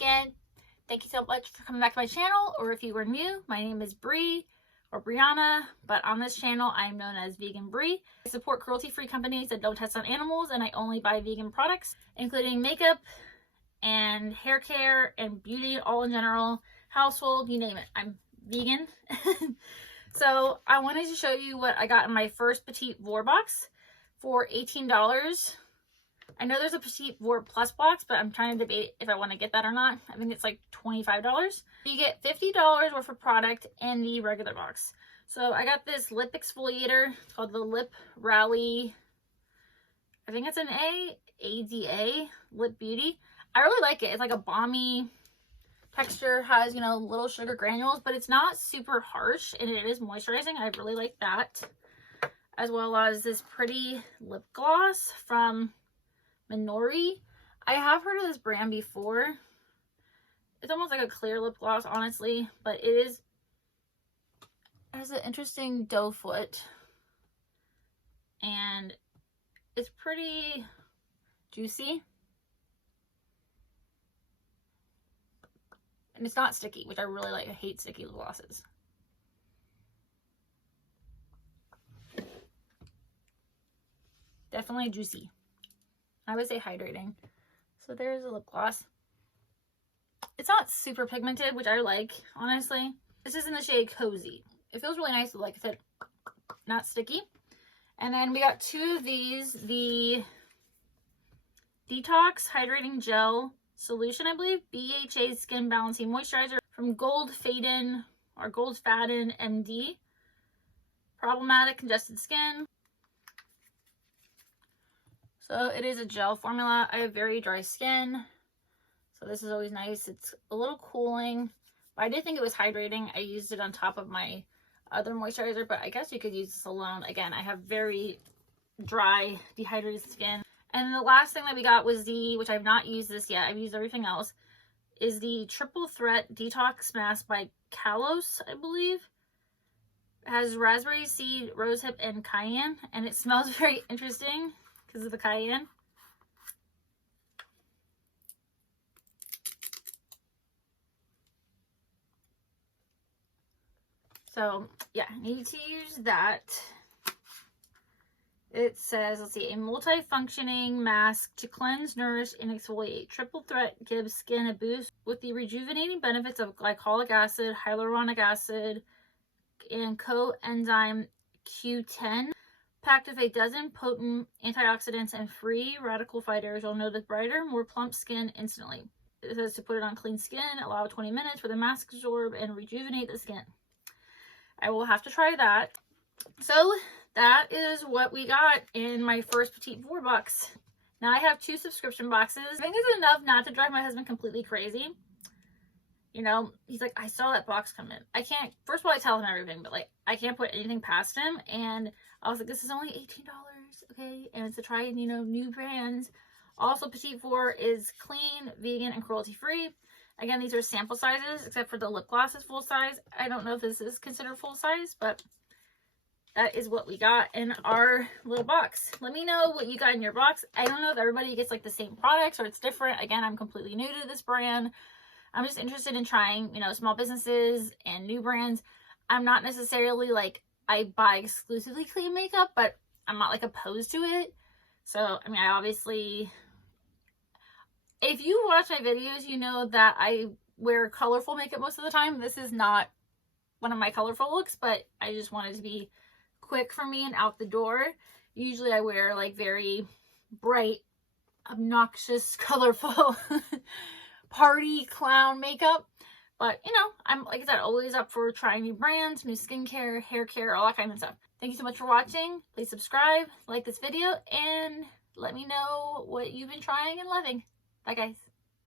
again. Thank you so much for coming back to my channel, or if you were new, my name is Bree or Brianna, but on this channel I'm known as Vegan Bree. I support cruelty-free companies that don't test on animals, and I only buy vegan products, including makeup and hair care and beauty, all in general, household, you name it. I'm vegan. So I wanted to show you what I got in my first Petit Vour box for $18. I know there's a Petit Vour Plus box, but I'm trying to debate if I want to get that or not. I think it's like $25. You get $50 worth of product in the regular box. So I got this lip exfoliator. It's called the Lip Rally. I think it's an ADA Lip Beauty. I really like it. It's like a balmy texture, has, you know, little sugar granules, but it's not super harsh, and it is moisturizing. I really like that. As well as this pretty lip gloss from Minori. I have heard of this brand before. It's almost like a clear lip gloss, honestly, but it has an interesting doe foot, and it's pretty juicy, and it's not sticky, which I really like. I hate sticky lip glosses. Definitely juicy. I would say hydrating. So there's a lip gloss. It's not super pigmented, which I like, honestly. This is in the shade Cozy. It feels really nice, like I said, not sticky. And then we got two of these, the Detox Hydrating Gel Solution, I believe, BHA Skin Balancing Moisturizer from Gold Faden MD. Problematic congested skin. So it is a gel formula. I have very dry skin, so this is always nice. It's a little cooling, but I did think it was hydrating. I used it on top of my other moisturizer, but I guess you could use this alone. Again, I have very dry, dehydrated skin. And the last thing that we got was which I've not used this yet, I've used everything else, is the Triple Threat Detox Mask by Kalos, I believe. It has raspberry seed, rosehip, and cayenne, and it smells very interesting because of the cayenne. So yeah, I need to use that. It says, let's see, a multifunctioning mask to cleanse, nourish, and exfoliate. Triple Threat gives skin a boost with the rejuvenating benefits of glycolic acid, hyaluronic acid, and coenzyme Q10. Packed with a dozen potent antioxidants and free radical fighters, you'll notice brighter, more plump skin instantly. It says to put it on clean skin, allow 20 minutes for the mask to absorb and rejuvenate the skin. I will have to try that. So that is what we got in my first Petit Vour box. Now I have 2 subscription boxes. I think it's enough not to drive my husband completely crazy. You know, he's like, I saw that box come in. I can't, first of all, I tell him everything, but like, I can't put anything past him. And I was like, this is only $18, okay? And it's to try, you know, new brands. Also, Petit Vour is clean, vegan, and cruelty-free. Again, these are sample sizes, except for the lip gloss is full size. I don't know if this is considered full size, but that is what we got in our little box. Let me know what you got in your box. I don't know if everybody gets like the same products or it's different. Again, I'm completely new to this brand. I'm just interested in trying, you know, small businesses and new brands. I'm not necessarily like, I buy exclusively clean makeup, but I'm not like opposed to it. So, I mean, I obviously, if you watch my videos, you know that I wear colorful makeup most of the time. This is not one of my colorful looks, but I just wanted to be quick for me and out the door. Usually I wear like very bright, obnoxious, colorful party clown makeup, but you know, I'm, like I said, always up for trying new brands, new skincare, hair care, all that kind of stuff. Thank you so much for watching. Please subscribe, like this video, and let me know what you've been trying and loving. Bye guys.